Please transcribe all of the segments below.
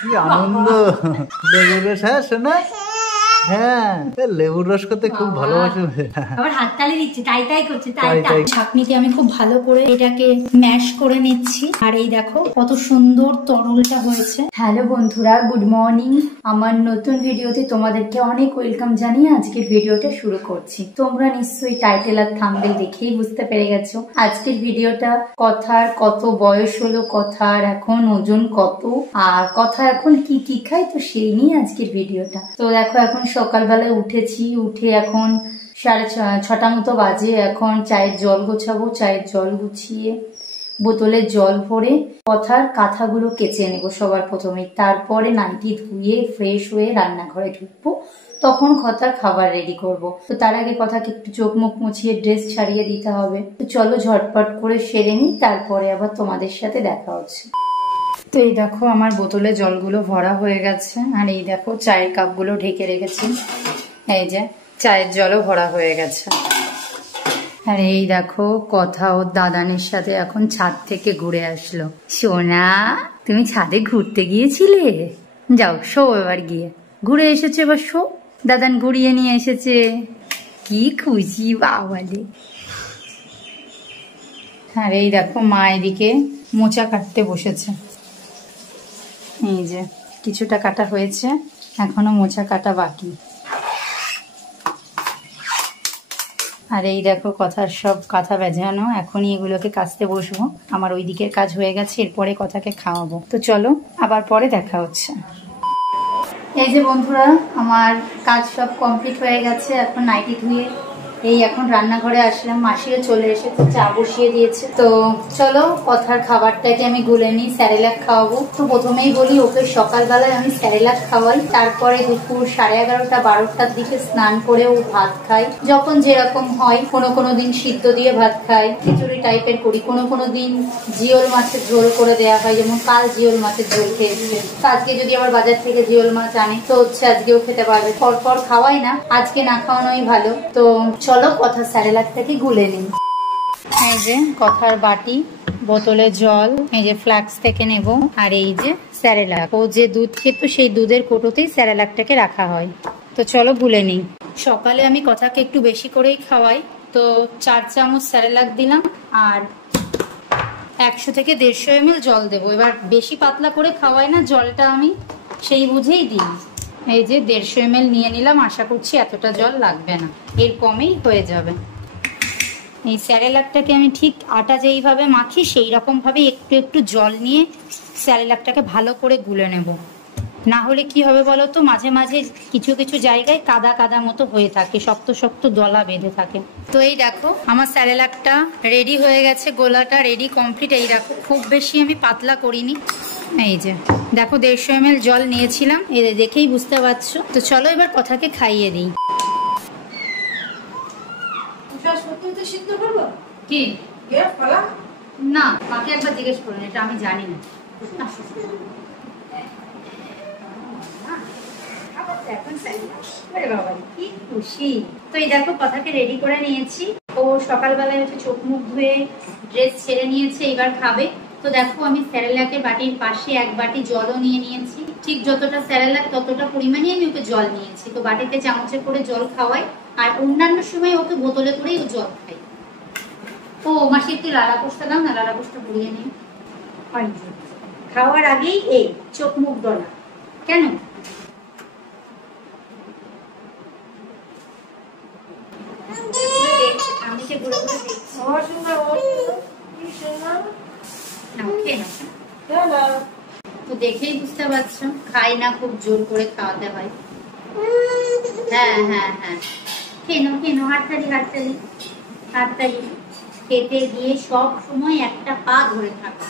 কি আনন্দ। লেবুর রস, হ্যাঁ শোনা, হ্যাঁ লেবুর রস করতে খুব ভালোবাসে। আবার হাততালি দিচ্ছে, তাই তাই করছে, তাই তাই। ছাঁকনিতে আমি খুব ভালো করে এটাকে ম্যাশ করে নিচ্ছি। আর এই দেখো কত সুন্দর তরলটা হয়েছে। হ্যালো বন্ধুরা, গুড মর্নিং। আমার নতুন ভিডিওতে তোমাদেরকে অনেক ওয়েলকাম জানিয়ে আজকের ভিডিওটা শুরু করছি। তোমরা নিশ্চয়ই টাইটেল আর থাম্বনেল দেখেই বুঝতে পেরে গেছো আজকের ভিডিওটা কথার কত বয়স হলো, কথার এখন ওজন কত, আর কথা এখন কি কি খায়, তো সেই নিয়ে আজকের ভিডিওটা। তো দেখো এখন সকালবেলায় উঠেছি, উঠে এখন 6:30 মতো বাজে। এখন চায়ের জল গোছাবো, চায়ের জল গুছিয়ে বোতলে জল ভরে কথার কাঁথাগুলো কেচে নেবো সবার প্রথমে, তারপরে নাইটি ধুয়ে ফ্রেশ হয়ে রান্নাঘরে ঢুকবো, তখন কথার খাবার রেডি করব। তো তার আগে কথাকে একটু চোখ মুখ মুছিয়ে ড্রেস ছাড়িয়ে দিতে হবে। তো চলো ঝটপট করে সেরে নিই, তারপরে আবার তোমাদের সাথে দেখা হচ্ছে। তো এই দেখো আমার বোতলে জলগুলো ভরা হয়ে গেছে, আর এই দেখো চায়ের কাপগুলো ঢেকে রেখেছি। এই যে চায়ের জলও ভরা হয়ে গেছে। আর এই দেখো কথা ওর দাদানের সাথে এখন ছাদ থেকে ঘুরে আসলো। সোনা, তুমি ছাদে ঘুরতে গিয়েছিলে? যাও শো, এবার গিয়ে ঘুরে এসেছে, এবার শো। দাদান ঘুরিয়ে নিয়ে এসেছে, কি খুশি বাবালে। আর এই দেখো মা এদিকে মোচা কাটতে বসেছে। এই যে কিছুটা কাটা হয়েছে, এখনো মোচা কাটা বাকি। আর এই দেখো কথার সব কাঁথা বেজানো, এখনই এগুলোকে কাচতে বসবো। আমার ওই দিকের কাজ হয়ে গেছে, এরপরে কথাকে খাওয়াবো। তো চলো আবার পরে দেখা হচ্ছে। এই যে বন্ধুরা, আমার কাজ সব কমপ্লিট হয়ে গেছে। এখন নাইটি ধুয়ে এই এখন রান্নাঘরে আসলাম, মাসিও চলে এসেছে, চা বসিয়ে দিয়েছে। তো চলো কথার খাবারটাকে আমি গুলে নিই, স্যারেলাক খাওয়াবো। তো প্রথমেই বলি, ওকে সকালবেলায় আমি স্যারেলাক খাওয়াই, তারপরে দুপুর 11:30 12টার দিকে স্নান করে ও ভাত খাই। যখন যেরকম হয়, কোনো দিন সিদ্ধ দিয়ে ভাত খাই, খিচুড়ি টাইপের করি, কোনো দিন জিওল মাছের ঝোল করে দেওয়া হয়, যেমন কাল জিওল মাছের ঝোল খেয়েছে। তো আজকে যদি আবার বাজার থেকে জিওল মাছ আনে, তো হচ্ছে আজকেও খেতে পারবে। পরপর খাওয়াই না, আজকে না খাওয়ানোই ভালো। তো চলো কথা স্যারেলাকটাকে গুলে নিই। এই যে কথার বাটি, বোতলে জল, এই যে ফ্লাক্স থেকে নেব, আর এই যে স্যারেলাক। ও যে দুধ খেত, সেই দুধের কোটোতেই স্যারেলাকটাকে রাখা হয়। তো চলো গুলে নিই। সকালে আমি কথাকে একটু বেশি করেই খাওয়াই, তো 4 চামচ স্যারেলাক দিলাম, আর 100 থেকে 150 ml জল দেবো। এবার বেশি পাতলা করে খাওয়াই না, জলটা আমি সেই বুঝেই দিই। এই যে 150 ml নিয়ে নিলাম, আশা করছি এতটা জল লাগবে না, এর কমেই হয়ে যাবে। এই স্যারেলাকটাকে আমি ঠিক আটা যেইভাবে মাখি সেই রকম ভাবে একটু একটু জল নিয়ে স্যারেলাকটাকে ভালো করে গুলে নেব। না হলে কি হবে বলো তো, মাঝে মাঝে কিছু কিছু জায়গায় কাদা কাদা মতো হয়ে থাকে, শক্ত শক্ত দলা বেঁধে থাকে। তো এই দেখো আমার স্যারেলাকটা রেডি হয়ে গেছে, গোলাটা রেডি কমপ্লিট। এই দেখো খুব বেশি আমি পাতলা করিনি। এই যে দেখো 150 ml জল নিয়েছিলাম, এই দেখেই বুঝতে পারছো। তো চলো এবার কথাকে খাইয়ে দিই। কি না, মাকে একবার জিজ্ঞেস করুন, এটা আমি জানি না। কি খুশি। তো এই দেখো কথাকে রেডি করে নিয়েছি। ও সকালবেলায় উঠে চোখ মুখ ধুয়ে ড্রেস ছেড়ে নিয়েছে, এবার খাবে। তো দেখো আমি স্যারেলাকের বাটির পাশে 1 বাটি জলও নিয়ে নিয়েছি। ঠিক যতটা স্যারেলাক ততটা পরিমাণে আমি ওকে জল নিয়েছি। তো বাটিতে চামচে করে জল খাওয়াই, আর অন্যান্য সময় ওকে বোতলে করেই ও জল খাই। ও মাসি একটু লালাপোস্তা দাও না, লালাপোস্তা পুড়িয়ে নিই। খাওয়ার আগেই এই চোখ মুখ ডলা কেন? তো দেখেই বুঝতে পারছো খাই না, খুব জোর করে খাওয়াতে হয়। হ্যাঁ হ্যাঁ হ্যাঁ, খেনো হাততালি হাততালি হাততালি। খেতে গিয়ে সব সময় একটা পা ধরে থাকা,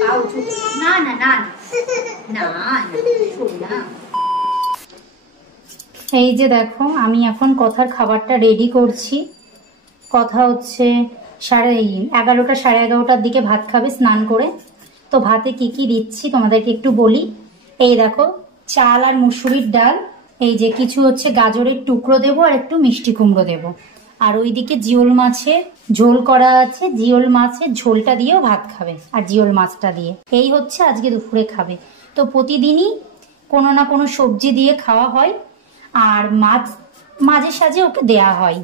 পা উঁচু না না না না না। এই যে দেখো আমি এখন কথার খাবারটা রেডি করছি। কথা হচ্ছে 11:30 11:30টার দিকে ভাত খাবে স্নান করে। তো ভাতে কি কি দিচ্ছি তোমাদেরকে একটু বলি। এই দেখো চাল আর মুসুরির ডাল, এই যে কিছু হচ্ছে গাজরের টুকরো দেবো, আর একটু মিষ্টি কুমড়ো দেবো। আর ওইদিকে জিওল মাছের ঝোল করা আছে, জিওল মাছের ঝোলটা দিয়েও ভাত খাবে আর জিওল মাছটা দিয়ে। এই হচ্ছে আজকে দুপুরে খাবে। তো প্রতিদিনই কোনো না কোনো সবজি দিয়ে খাওয়া হয় আর মাছ মাঝে সাঝে ওকে দেয়া হয়।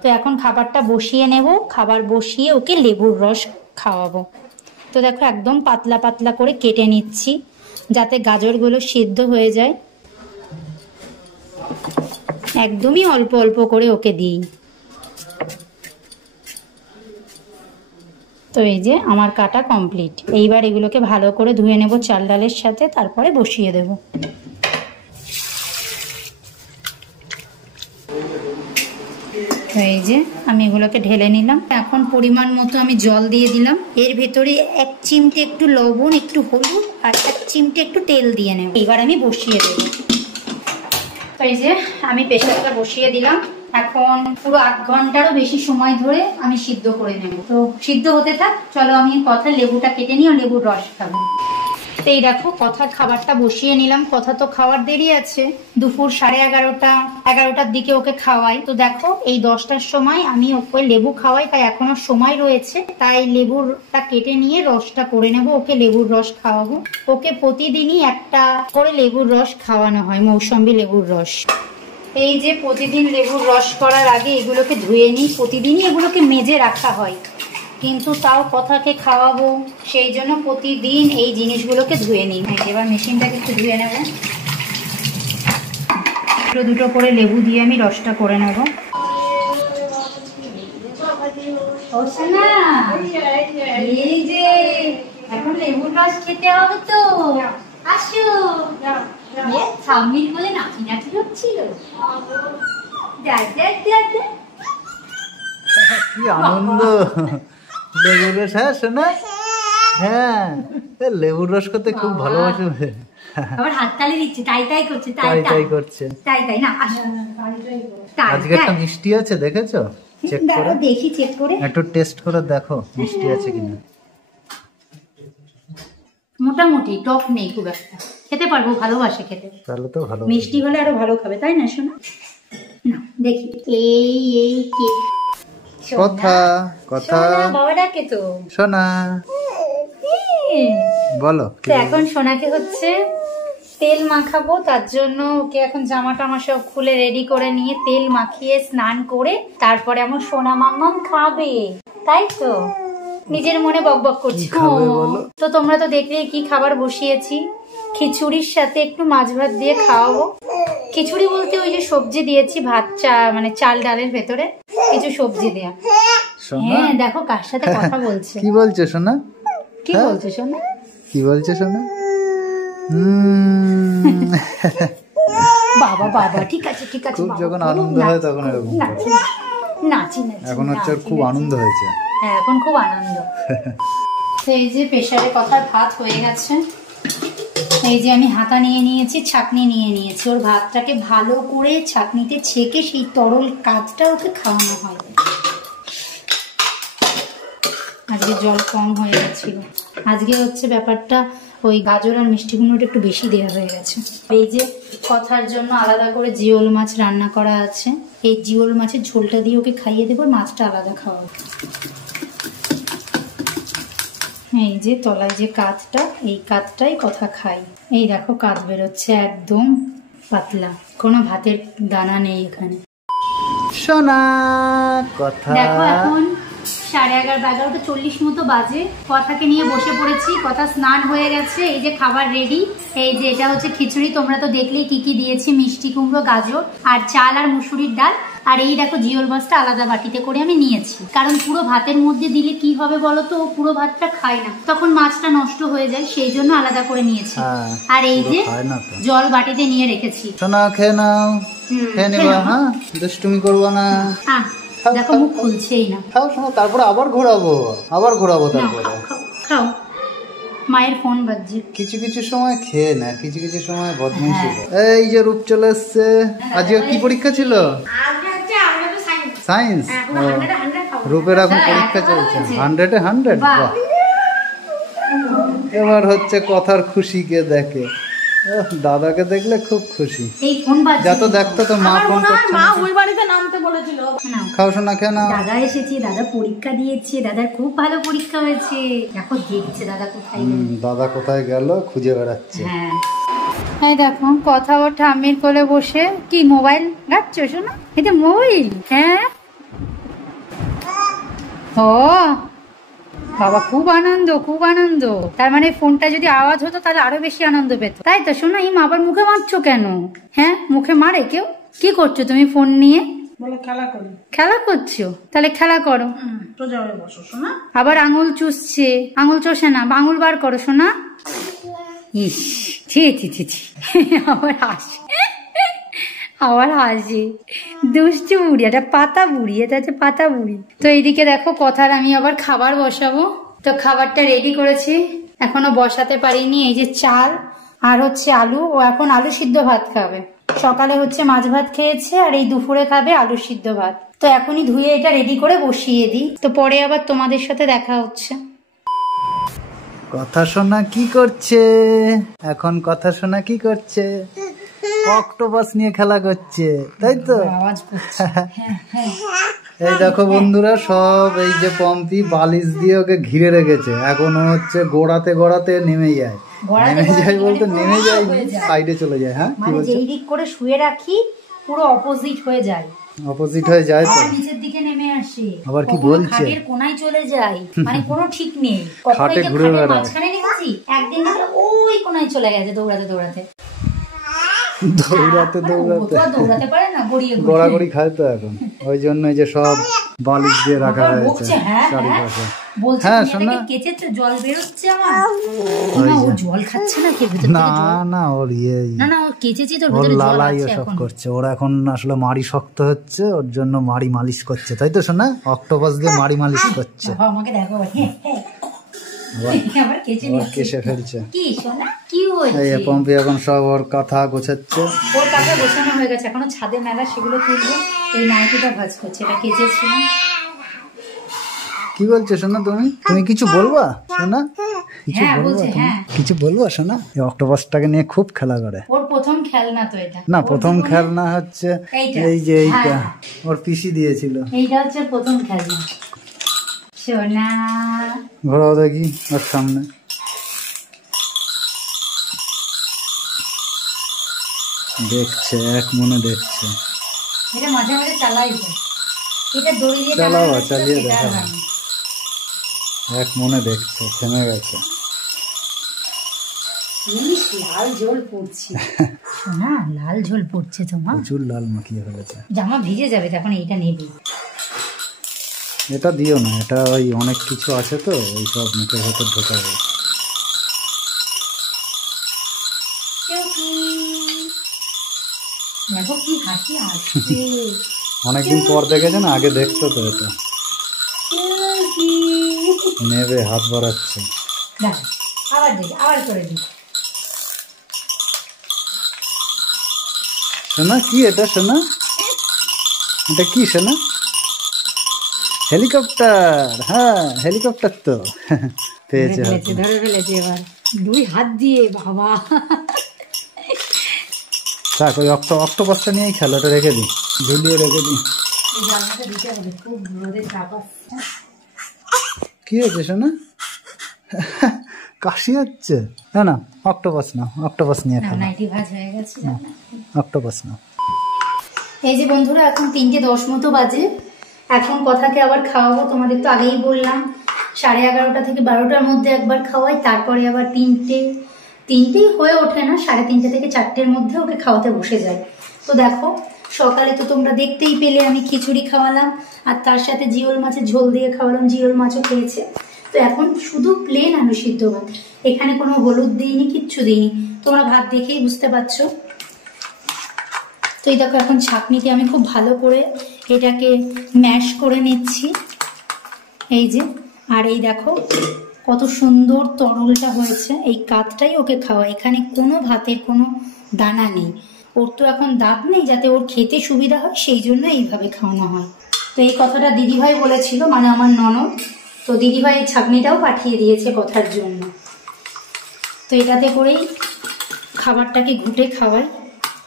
তো এখন খাবারটা বসিয়ে নেব, খাবার বসিয়ে ওকে লেবুর রস খাওয়াবো। তো দেখো একদম পাতলা পাতলা করে কেটে নিচ্ছি যাতে গাজরগুলো সিদ্ধ হয়ে যায়। একদমই অল্প অল্প করে ওকে দিই। তো এই যে আমার কাটা কমপ্লিট। এইবার এগুলোকে ভালো করে ধুয়ে নেব চাল ডালের সাথে, তারপরে বসিয়ে দেব। তো এই যে আমি এগুলোকে ঢেলে নিলাম। এখন পরিমাণ মতো আমি জল দিয়ে দিলাম। এর ভেতরে 1 চিমটে একটু লবণ, একটু হলুদ আর 1 চিমটে একটু তেল দিয়ে নেব। এবার আমি বসিয়ে দেব। তো এই যে আমি প্রেসারটা বসিয়ে দিলাম। এখন পুরো 8 ঘন্টারও বেশি সময় ধরে আমি সিদ্ধ করে নেব। তো সিদ্ধ হতে থাক, চলো আমি কথা লেবুটা কেটে নিই, লেবুর রস খাবো। তো এই দেখো কথার খাবারটা বসিয়ে নিলাম। কথা তো খাওয়ার দেরি আছে, দুপুর 11:30-11টার দিকে ওকে খাওয়াই। তো দেখো এই 10টার সময় আমি ওকে লেবু খাওয়াই, তাই এখনো সময় রয়েছে। তাই লেবুরটা কেটে নিয়ে রসটা করে নেব, ওকে লেবুর রস খাওয়াবো। ওকে প্রতিদিনই একটা করে লেবুর রস খাওয়ানো হয়, মৌসম্বি লেবুর রস। এই যে প্রতিদিন লেবুর রস করার আগে এগুলোকে ধুয়ে নিই। প্রতিদিনই এগুলোকে মেজে রাখা হয়, কিন্তু তাও কথাকে খাওয়াবো সেই জন্য প্রতিদিন এই জিনিসগুলোকে ধুয়ে নিই। এবার মেশিনটাকে একটু ধুয়ে নেব। দুটো করে লেবু দিয়ে আমি রসটা করে নেব। এই যে এখন লেবুর রস খেতে হবে তো, আসো। সামিল বলে নাচি নাচি হচ্ছিল। কি আনন্দ! লেবুর রস, হ্যাঁ শোনা? হ্যাঁ, লেবুর রস করতে খুব ভালোবাসে। আবার হাততালি দিচ্ছে, তাই তাই করছে, তাই করছে, তাই না। আজকে একটা মিষ্টি আছে, দেখেছো? চেক করে দেখি, চেক করে একটু টেস্ট করে দেখো মিষ্টি আছে কিনা। মোটামুটি টক নেই খুব একটা, খেতে পারবো, ভালোবাসে খেতে। তাহলে তো ভালো, মিষ্টি হলে আরো ভালো খাবে, তাই না শোনা? না দেখি, এই কে কথা বাবা ডাকে তো, সোনা বলো। তো এখন সোনাকে হচ্ছে তেল মাখাবো, তার জন্য ওকে এখন জামা টামা সব খুলে রেডি করে নিয়ে তেল মাখিয়ে স্নান করে তারপরে আমার সোনা মাম্মাম খাবে, তাই তো? নিজের মনে বকবক করছি। তো তোমরা তো দেখলে কি খাবার বসিয়েছি, খিচুড়ির সাথে একটু মাছ ভাত দিয়ে খাওয়াবো। খিচুড়ি বলতে ওই যে সবজি দিয়েছি, ভাত মানে চাল ডালের ভেতরে কিছু সবজি দেয়া। হ্যাঁ দেখো কার সাথে কথা বলছে। কি বলছো সোনা? কি বলছো সোনা? কি বলছো সোনা? বাবা বাবা ঠিক আছে ঠিক আছে। খুব যখন আনন্দ হয় তখন এরকম নাচি নাচি। এখন হচ্ছে খুব আনন্দ হয়েছে। হ্যাঁ এখন খুব আনন্দ। এই যে প্রেসারে কথার ভাত হয়ে গেছে। এই যে আমি হাতা নিয়ে নিয়েছি, ছাঁকনি নিয়ে নিয়েছি। ওর ভাতটাকে ভালো করে ছাঁকনিতে ছেঁকে সেই তরল কাজটা ওকে খাওয়ানো হয়। আজকে জল কম হয়ে গেছিল। আজকে হচ্ছে ব্যাপারটা ওই গাজর আর মিষ্টি কুমড়োটা একটু বেশি দেওয়া হয়ে গেছে। এই যে কথার জন্য আলাদা করে জিওল মাছ রান্না করা আছে। এই জিওল মাছের ঝোলটা দিয়ে ওকে খাইয়ে দেবো, মাছটা আলাদা খাওয়াবো। এই যে তলায় যে কাঁচটা, এই কাঁচটাই কথা খাই। এই দেখো কাঁচ বেরোচ্ছে, একদম পাতলা, কোনো ভাতের দানা নেই এখানে। সোনা কথা দেখো এখন 11:30-11:40 মতো বাজে। কথাকে নিয়ে বসে পড়েছি। কথা স্নান হয়ে গেছে। এই যে খাবার রেডি। এই যে এটা হচ্ছে খিচুড়ি, তোমরা তো দেখলেই কি কি দিয়েছি, মিষ্টি কুমড়ো, গাজর আর চাল আর মুসুরির ডাল। আর এই দেখো জিওল মাছটা আলাদা বাটিতে করে আমি নিয়েছি, কারণ পুরো ভাতের মধ্যে দিলে কি হবে বলো তো, ও পুরো ভাতটা খায় না, তখন মাছটা নষ্ট হয়ে যায়, সেই জন্য আলাদা করে নিয়েছি। আর এই যে জল বাটিতে নিয়ে রেখেছি। সোনা খেয়ে নাও, খেয়ে নেবা, হ্যাঁ দুষ্টুমি করবো না। দেখো মুখ খুলছেই না। খাও শোনো, তারপরে আবার ঘোরাবো তারপরে খাও। মায়ের ফোন বাজছে। কিছু কিছু সময় খেয়ে না, কিছু কিছু সময় বদমাইশি। এই যে রূপ চলে এসছে। আজকে কি পরীক্ষা ছিল? সায়েন্স। রূপের এখন পরীক্ষা চলছে। 100-এ 100। এবার হচ্ছে কথার খুশিকে দেখে। দাদাকে দেখলে খুব খুশি। এই ফোন বাজছে, যা তো দেখতো তো মা ফোন করছে। মা ওই বাড়িতে নামতে বলেছিল। খাও শোনা, খেয়ে নাও। দাদা এসেছে, দাদা পরীক্ষা দিয়েছে, দাদার খুব ভালো পরীক্ষা হয়েছে। দেখো দেখছে দাদা কোথায় গেল। দাদা কোথায় গেল খুঁজে বেড়াচ্ছে। হ্যাঁ এই দেখো কথা ওর ঠাম্মির কোলে বসে কি মোবাইল ঘাটছো শোনো? এটা মোবাইল? হ্যাঁ ও বাবা, খুব আনন্দ, খুব আনন্দ। তার মানে ফোনটা যদি আওয়াজ হতো তাহলে আরো বেশি আনন্দ পেত, তাই তো? শোনো, এই আবার মুখে মারছো কেন? হ্যাঁ মুখে মারে কেউ? কি করছো তুমি ফোন নিয়ে? বলে খেলা করি। খেলা করছো? তাহলে খেলা করো। সোজা হয়ে বসো শোনা। আবার আঙুল চুষছে, আঙুল চষে না, আঙুল বার করো শোনা। ইস ছি ছি ছি ছি, আবার হাসে, আবার হাসে। দুষ্টু বুড়ি, একটা পাতা বুড়ি, এটা হচ্ছে পাতা বুড়ি। তো এইদিকে দেখো কথার আমি আবার খাবার বসাবো। তো খাবারটা রেডি করেছি, এখনো বসাতে পারিনি। এই যে চাল আর হচ্ছে আলু, ও এখন আলু সিদ্ধ ভাত খাবে। সকালে হচ্ছে মাছ ভাত খেয়েছে, আর এই দুপুরে খাবে আলু সিদ্ধ ভাত। তো এখনই ধুয়ে এটা রেডি করে বসিয়ে দিই, তো পরে আবার তোমাদের সাথে দেখা হচ্ছে। কথা শোনা কি করছে এখন? কথা শোনা কি করছে? অক্টোপাস নিয়ে খেলা করছে, তাই তো? আওয়াজ করছে। এই দেখো বন্ধুরা, সব এই যে পম্পি বালিশ দিয়ে ওকে ঘিরে রেখেছে। এখন ও হচ্ছে গোড়াতে গোড়াতে নেমে যায়। নেমে যায় বলতে নেমে যায়, সাইডে চলে যায়। হ্যাঁ কি বলছো? যেই দিক করে শুয়ে রাখি পুরো অপোজিট হয়ে যায়, অপোজিট হয়ে যায় তো। নিচের দিকে নেমে আসে, আবার কি বলছে? খাটের কোনায় চলে যায়, মানে কোনো ঠিক নেই। খাটে ঘুরে বেড়ায়। মাঝখানে রেখেছি, একদিন দেখলে ওই কোনায় চলে গেছে দৌড়াতে দৌড়াতে। দৌড়াতে দৌড়াতে দৌড়াতে পারে না, গড়িয়ে গড়াগড়ি খায় তো এখন, ওই জন্য যে সব বালিশ দিয়ে রাখা হয়েছে চারিপাশে। হ্যাঁ শোনা, কেচেছে, জল বেরোচ্ছে আমার। ও জল খাচ্ছে না, না না ওর ইয়ে, না না ও কেচেছি তো, ওর লালাই সব করছে। ওরা এখন আসলে মাড়ি শক্ত হচ্ছে, ওর জন্য মাড়ি মালিশ করছে, তাই তো শোনা? অক্টোপাস দিয়ে মাড়ি মালিশ করছে। আমাকে দেখো কেসে ফেলছে। কি শোনা, কি হয়েছে? এই পম্পি এখন সব ওর কাঁথা গোছাচ্ছে। ওর কাঁথা গোছানো হয়ে গেছে, এখনো ছাদে মেলা, সেগুলো তুলবো। এই নাইটিটা ভাঁজ করছে, এটা কেচেছিলাম। কি বলছো শোনা? তুমি কিছু বলবা শোনা? কিছু বলবা? কিছু বলবা শোনা? এই অক্টোপাসটাকে নিয়ে খুব খেলা করে। ওর প্রথম খেলনা তো এটা। না, প্রথম খেলনা হচ্ছে এই যে এইটা, ওর পিসি দিয়েছিল। এইটা হচ্ছে প্রথম খেলনা। সোনা ঘোরাও দেখি ওর সামনে। দেখছে, এক মনে দেখছে। এটা মাঝে মাঝে চালাই, এটা দড়ি দিয়ে চালাও, চালিয়ে দেখা। এক মনে দেখছে, থেমে গেছে। লাল ঝোল পড়ছে সোনা, লাল ঝোল পড়ছে তোমার। প্রচুর লাল মাখিয়ে ফেলেছে, জামা ভিজে যাবে তখন। এইটা নেবে, এটা দিও না, এটা ওই অনেক কিছু আছে তো, ওই সব মুখের ভেতর ঢোকাবে। দেখো কি হাসি আসছে। অনেকদিন পর দেখেছে না, আগে দেখতো তো। এটা নেবে, হাত বাড়াচ্ছে। দেখো আবার দেখি, আবার করে দিই। শোনা কি এটা? শোনা এটা কি শোনা? হেলিকপ্টার। হ্যাঁ হেলিকপ্টার তো পেয়েছে, ধরে ফেলেছে এবার দুই হাত দিয়ে। বাবা থাক, ওই অক্টোপাসটা নিয়েই খেলাটা রেখে দিই, ঝুলিয়ে রেখে দিই। কি হয়েছে শোনা? কাশি হচ্ছে? না না, অক্টোপাস না, অক্টোপাস নিয়ে খেলা। অক্টোপাস না। এই যে বন্ধুরা, এখন 3:10 মতো বাজে। এখন কথাকে আবার খাওয়াবো। তোমাদের তো আগেই বললাম 11:30 থেকে 12টার মধ্যে একবার খাওয়াই, তারপরে আবার 3টেই হয়ে ওঠে না, 3:30 থেকে 4টের মধ্যে ওকে খাওয়াতে বসে যায়। তো দেখো সকালে তো তোমরা দেখতেই পেলে আমি খিচুড়ি খাওয়ালাম, আর তার সাথে জিওল মাছের ঝোল দিয়ে খাওয়ালাম, জিওল মাছও খেয়েছে। তো এখন শুধু প্লেন আলু সিদ্ধ ভাত, এখানে কোনো হলুদ দিইনি, কিচ্ছু দিইনি, তোমরা ভাত দেখেই বুঝতে পারছো। তো এই দেখো এখন ছাঁকনিতে আমি খুব ভালো করে এটাকে ম্যাশ করে নিচ্ছি, এই যে। আর এই দেখো কত সুন্দর তরলটা হয়েছে। এই কাতটাই ওকে খাওয়া, এখানে কোনো ভাতের কোনো দানা নেই। ওর তো এখন দাঁত নেই, যাতে ওর খেতে সুবিধা হয় সেই জন্য এইভাবে খাওয়ানো হয়। তো এই কথাটা দিদিভাই বলেছিল, মানে আমার ননদ। তো দিদিভাই ছাঁকনিটাও পাঠিয়ে দিয়েছে কথার জন্য। তো এটাতে করেই খাবারটাকে ঘুটে খাওয়াই,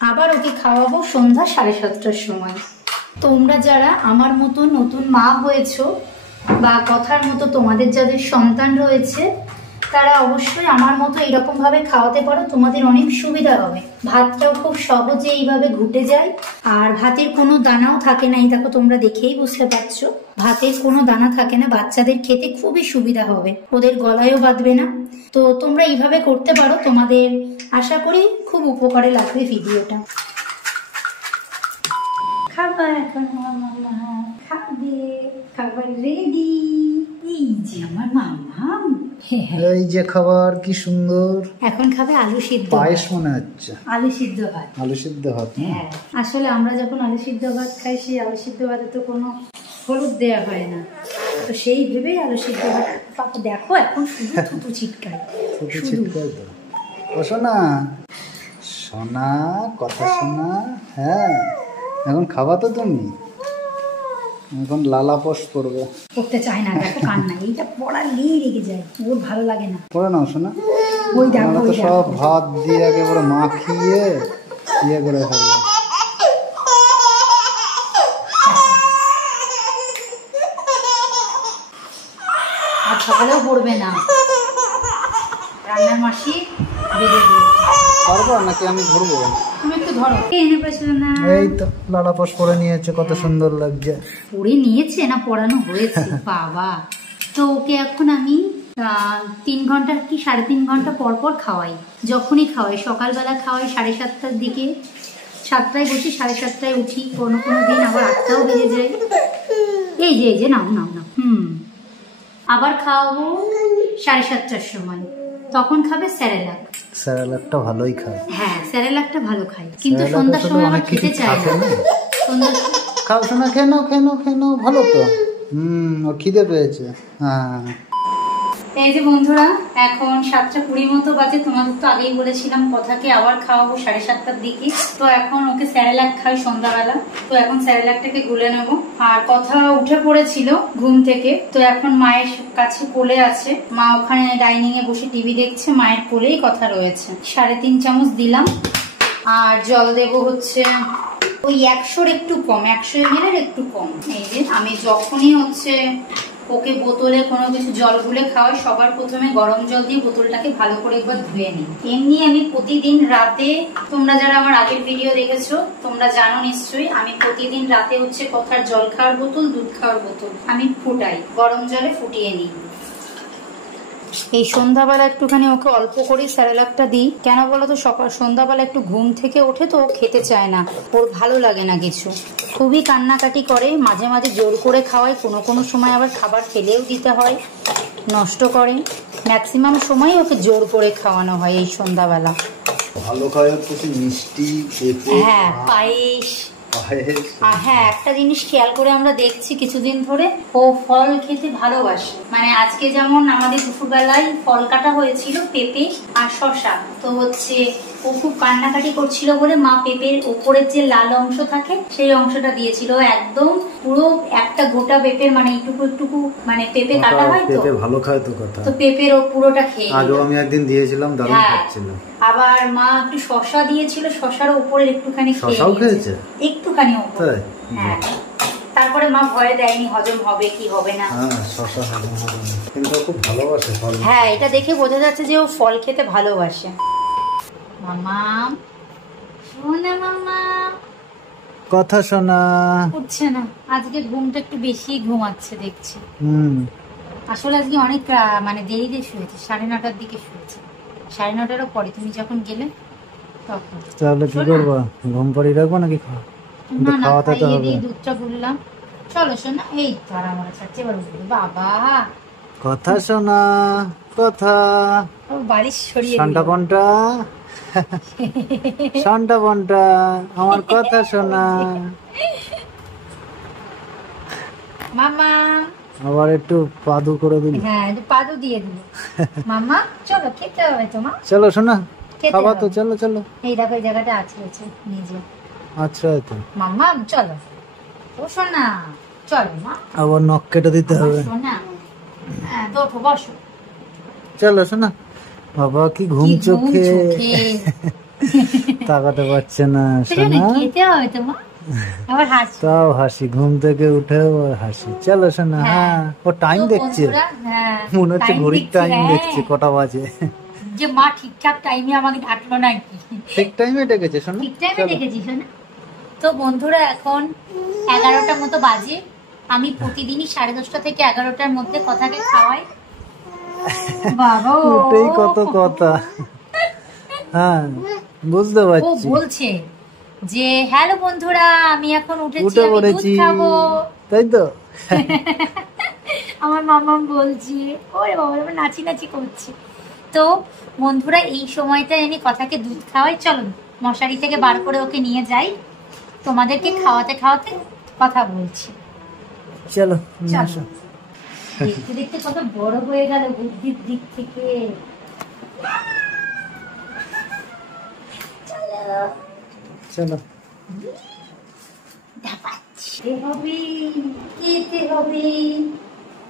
আবার ওকে খাওয়াবো সন্ধ্যা 7:30টার সময়। তোমরা যারা আমার মতো নতুন মা হয়েছো বা কথার মতো তোমাদের যাদের সন্তান রয়েছে, তারা অবশ্যই আমার মতো এরকম ভাবে খাওয়াতে পারো, তোমাদের অনেক সুবিধা হবে। ভাতটাও খুব সহজে এইভাবে ঘুটে যায়, আর ভাতের কোনো দানাও থাকে না। এই দেখো, তোমরা দেখেই বুঝতে পারছো ভাতের কোনো দানা থাকে না। বাচ্চাদের খেতে খুবই সুবিধা হবে, ওদের গলায়ও বাঁধবে না। তো তোমরা এইভাবে করতে পারো, তোমাদের আশা করি খুব উপকারে লাগবে ভিডিওটা। খাবার এখন মামা খাবে, খাবার রেডি। এই যে আমার মামা, এই যে খাবার কি সুন্দর। এখন খাবে আলু সিদ্ধ, পায়েস মনে হচ্ছে। আলু সিদ্ধ ভাত। আলু সিদ্ধ ভাত। হ্যাঁ, আসলে আমরা যখন আলু সিদ্ধ ভাত খাই, সেই আলু সিদ্ধ ভাতে তো কোনো হলুদ দেওয়া হয় না, তো সেই ভেবেই আলু সিদ্ধ ভাত। পাপা দেখো এখন শুধু থুতু ছিটকায়, শুধু। ও সোনা, সোনা কথা শোনা। হ্যাঁ, এখন খাবা তো তুমি, এখন লালাপোষ করবে। করতে চায় না, দেখো কান্না। এইটা পড়ালেই রেগে যায়, ওর ভালো লাগে না। পড়ে নাও শোনা। ওই দেখো, আমরা তো সব ভাত দিয়ে একেবারে মাখিয়ে ইয়ে করে ফেলবো। আর সকালেও পড়বে না, রান্নার মাসি বেড়ে দিয়েছে। পারবো নাকি আমি ধরবো? তুমি একটু ধরো। এনে পেয়েছিল না? এই তো লালাপোষ পরে নিয়েছে, কত সুন্দর লাগছে। পড়ে নিয়েছে না পড়ানো হয়েছে? বাবা, তো ওকে এখন আমি 3 ঘন্টা কি 3.5 ঘন্টা পর পর খাওয়াই। যখনই খাওয়াই, সকালবেলা খাওয়াই 7:30টার দিকে, 7টায় বসি 7:30টায় উঠি, কোনো কোনো দিন আবার 8টাও বেজে যায়। এই যে নাও নাও নাও। আবার খাওয়াবো 7:30টার সময়, তখন খাবে স্যারেলাক। স্যারেলাকটা ভালোই খায়। হ্যাঁ, স্যারেলাকটা ভালো খায়, কিন্তু সন্ধ্যার সময় আবার খেতে চায় না। সন্ধ্যার খাও শোনা, খেয়ে নাও, ভালো তো। ওর খিদে পেয়েছে। হ্যাঁ, এই যে বন্ধুরা, এখন 7:20 মতো বাজে। তোমাদের তো আগেই বলেছিলাম কথাকে আবার খাওয়াবো 7:30টার দিকে। তো এখন ওকে স্যারেলাক খাই সন্ধ্যাবেলা, তো এখন স্যারেলাকটাকে গুলে নেবো। আর কথা উঠে পড়েছিল ঘুম থেকে, তো এখন মায়ের কাছে কোলে আছে। মা ওখানে ডাইনিং এ বসে টিভি দেখছে, মায়ের কোলেই কথা রয়েছে। 3.5 চামচ দিলাম, আর জল দেবো হচ্ছে ওই 100-র একটু কম, 100 ml একটু কম। এই যে আমি যখনই হচ্ছে ওকে বোতলে কোনো কিছু জল গুলে খাওয়াই, সবার প্রথমে গরম জল দিয়ে বোতলটাকে ভালো করে একবার ধুয়ে নিই। এমনি আমি প্রতিদিন রাতে, তোমরা যারা আমার আগের ভিডিও দেখেছো তোমরা জানো নিশ্চয়ই, আমি প্রতিদিন রাতে হচ্ছে কথার জল খাওয়ার বোতল, দুধ খাওয়ার বোতল আমি ফুটাই, গরম জলে ফুটিয়ে নিই। এই সন্ধ্যাবেলা একটুখানি ওকে অল্প করে স্যারেলাকটা দিই। কেন বলো তো, সন্ধ্যাবেলা একটু ঘুম থেকে ওঠে তো খেতে চায় না, ওর ভালো লাগে না কিছু, খুবই কান্নাকাটি করে। মাঝে মাঝে জোর করে খাওয়াই, কোনো সময় আবার খাবার ফেলেও দিতে হয়, নষ্ট করে। ম্যাক্সিমাম সময় ওকে জোর করে খাওয়ানো হয় এই সন্ধ্যাবেলা। ভালো খায় কিছু মিষ্টি, হ্যাঁ, পায়েস। আর হ্যাঁ, একটা জিনিস খেয়াল করে আমরা দেখছি কিছুদিন ধরে, ও ফল খেতে ভালোবাসে। মানে আজকে যেমন আমাদের দুপুরবেলায় ফল কাটা হয়েছিল, পেঁপে আর শসা। তো হচ্ছে ও খুব কান্নাকাটি করছিল বলে মা পেঁপের উপরের যে লাল অংশ থাকে সেই অংশটা দিয়েছিল। একদম পুরো একটা গোটা পেঁপের, মানে একটুকু মানে পেঁপে কাটা হয় তো, ভালো খায় তো কথা। তো পেঁপের ও পুরোটা খেয়ে আগেও আমি একদিন দিয়েছিলাম, দারুণ খাচ্ছিল। আবার মা একটু শসা দিয়েছিল, শসার উপরে একটুখানি খেয়েছে, একটুখানি উপরে। হ্যাঁ, তারপরে মা ভয় দেয়নি হজম হবে কি হবে না। শসা হজম হবে না, কিন্তু খুব ভালোবাসে ফল। হ্যাঁ, এটা দেখে বোঝা যাচ্ছে যে ও ফল খেতে ভালোবাসে। মামা শোনা, মামা কথা শোনা। উঠছে না, আজকে ঘুমটা একটু বেশি ঘুমাচ্ছে দেখছি। আসলে আজকে অনেক মানে দেরিতে শুয়েছে, 9:30টার দিকে শুয়েছে, 9:30টারও পরে তুমি যখন গেলে তখন। তাহলে কি করবো, ঘুম পাড়িয়ে রাখবো নাকি? না না, খাইয়ে দিয়ে দুধটা গুললাম। চলো শোনা, এই তারা আমার ছাড়ছে, এবার উঠবে। বাবা কথা শোনা, কথা। বালিশ সরিয়ে শান্তা বন্টা, শান্তা বন্টা, আমার কথা শোনা। মামা আবার একটু পাদু করে দিল। হ্যাঁ, একটু পাদু দিয়ে দিল। মামা চলো, খেতে হবে তোমার। চলো শোনা, খাবার তো, চলো চলো। এই দেখো, এই জায়গাটা আছে নিজে। আচ্ছা তো মামা চলো, ও শোনা চলো মা। আবার নখ কেটে দিতে হবে। শোনা, হ্যাঁ তো বসো। চলো শোনা। বাবা কি ঘুম চোখে। তাকাতে পারছে না সেজন্য সোনা, খেতে হবে তোমার। আবার হাসি। তাও হাসি, ঘুম থেকে উঠেও ওর হাসি। চলো সোনা। হ্যাঁ। হ্যাঁ, ও টাইম তো দেখছে, বন্ধুরা, হ্যাঁ, মনে হচ্ছে time ঘড়ির দেখছে, টাইম হ্যাঁ। দেখছে কটা বাজে। যে মা ঠিকঠাক টাইমে আমাকে ডাকলো নাকি, ঠিক টাইমে ডেকেছে সোনা। ঠিক টাইমে চলো। ডেকেছিস না? তো বন্ধুরা এখন 11টার মতো বাজে। আমি প্রতিদিনই 10:30 থেকে 11টার মধ্যে কথাকে খাওয়াই। বাবা ওটাই কত কথা। হ্যাঁ, বুঝতে ও পারছি। বলছে যে হ্যালো বন্ধুরা, আমি এখন উঠেছি, উঠে আমি দুধ পড়েছি, খাবো। তাই তো। আমার মামা বলছে, ওরে বাবা, এবার নাচি নাচি করছে। তো বন্ধুরা এই সময়টায় আমি কথাকে দুধ খাওয়াই। চলো মশারি থেকে বার করে ওকে নিয়ে যাই, তোমাদেরকে খাওয়াতে খাওয়াতে কথা বলছি। চলো চলো। আসো। দেখতে দেখতে কত বড় হয়ে গেল বুদ্ধির দিক থেকে। চলো চলো। খেতে হবে, খেতে হবে,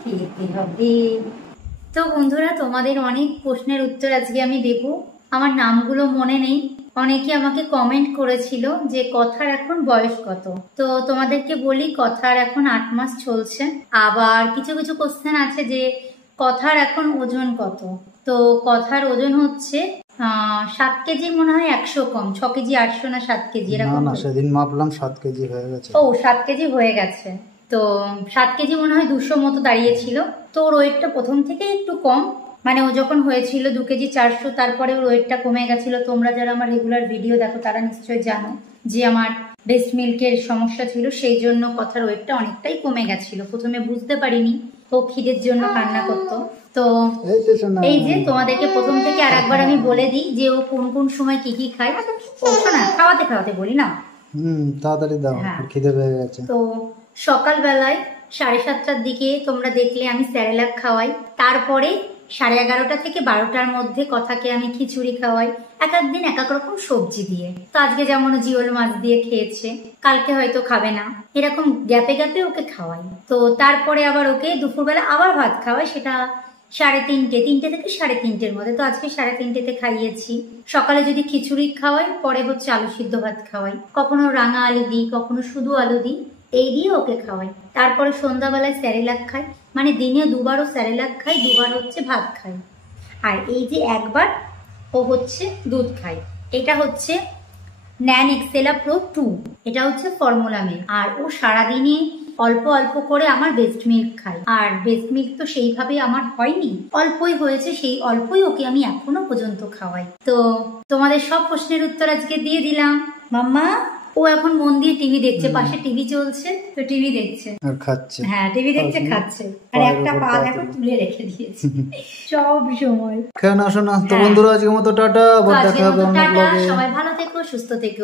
খেতে হবে। তো বন্ধুরা তোমাদের অনেক প্রশ্নের উত্তর আজকে আমি দেব। আমার নামগুলো মনে নেই। অনেকে আমাকে কমেন্ট করেছিল যে কথার এখন বয়স কত। তো তোমাদেরকে বলি, কথার এখন 8 মাস চলছে। আবার কিছু কিছু কোশ্চেন আছে যে কথার এখন ওজন কত। তো কথার ওজন হচ্ছে 7 কেজি, মনে হয় 100 কম, 6 কেজি 800 না 7 কেজি না এরকম। না, সেদিন মাপলাম 7 কেজি হয়ে গেছে। ও 7 কেজি হয়ে গেছে। তো 7 কেজি মনে হয় 200 মতো দাঁড়িয়েছিল। তো ওর ওয়েটটা প্রথম থেকে একটু কম, মানে ও যখন হয়েছিল 2 কেজি 400, তারপরে ওর ওয়েটটা কমে গেছিল। তোমরা যারা আমার রেগুলার ভিডিও দেখো তারা নিশ্চয়ই জানো যে আমার ব্রেস্ট মিল্কের সমস্যা ছিল, সেই জন্য কথার ওয়েটটা অনেকটাই কমে গেছিল। প্রথমে বুঝতে পারিনি, ও খিদের জন্য কান্না করতো। তো এই তো শোনা। এই যে তোমাদেরকে প্রথম থেকে আরেকবার আমি বলে দিই যে ও কোন কোন সময় কি কি খায়। ও শোনা, খাওয়াতে খাওয়াতে বলি না। তাড়াতাড়ি দাও, হ্যাঁ। খিদে পেয়ে গেছে। তো সকালবেলায় 7:30টার দিকে তোমরা দেখলে আমি স্যারেলাক খাওয়াই। তারপরে 11:30 থেকে 12টার মধ্যে কথাকে আমি খিচুড়ি খাওয়াই, এক এক দিন এক এক রকম সবজি দিয়ে। তো আজকে যেমন জিওল মাছ দিয়ে খেয়েছে, কালকে হয়তো খাবে না, এরকম গ্যাপে গ্যাপে ওকে খাওয়াই। তো তারপরে আবার ওকে দুপুরবেলা আবার ভাত খাওয়াই, সেটা 3:30 থেকে 3:30-এর মধ্যে। তো আজকে 3:30-তে খাইয়েছি। সকালে যদি খিচুড়ি খাওয়াই, পরে হচ্ছে আলু সিদ্ধ ভাত খাওয়াই, কখনো রাঙা আলু দিই, কখনো শুধু আলু দিই, এই দিয়ে ওকে খাওয়াই। তারপরে সন্ধ্যাবেলায় স্যারেলাক খাই, মানে দিনে দুবারও স্যারেলাক খাই, দুবার হচ্ছে ভাত খাই। আর এই যে একবার ও হচ্ছে দুধ খাই, এটা হচ্ছে ন্যান এক্সেলা প্রো 2, এটা হচ্ছে ফর্মুলা মিল্ক। আর ও সারাদিনে অল্প অল্প করে আমার বেস্ট মিল্ক খাই। আর বেস্ট মিল্ক তো সেইভাবে আমার হয়নি, অল্পই হয়েছে, সেই অল্পই ওকে আমি এখনো পর্যন্ত খাওয়াই। তো তোমাদের সব প্রশ্নের উত্তর আজকে দিয়ে দিলাম। মাম্মা ও এখন মন দিয়ে টিভি দেখছে, পাশে টিভি চলছে, তো টিভি দেখছে আর খাচ্ছে। হ্যাঁ, টিভি দেখছে, খাচ্ছে। আর একটা পা দেখো তুলে রেখে দিয়েছে সব সময়। খেয়ে না শোনা। তো হ্যাঁ। বন্ধুরা আজকের মতো টাটা, আবার তো দেখা আজকের হবে মতো অন্য টাটা, ব্লগে। সবাই ভালো থেকো, সুস্থ থেকো।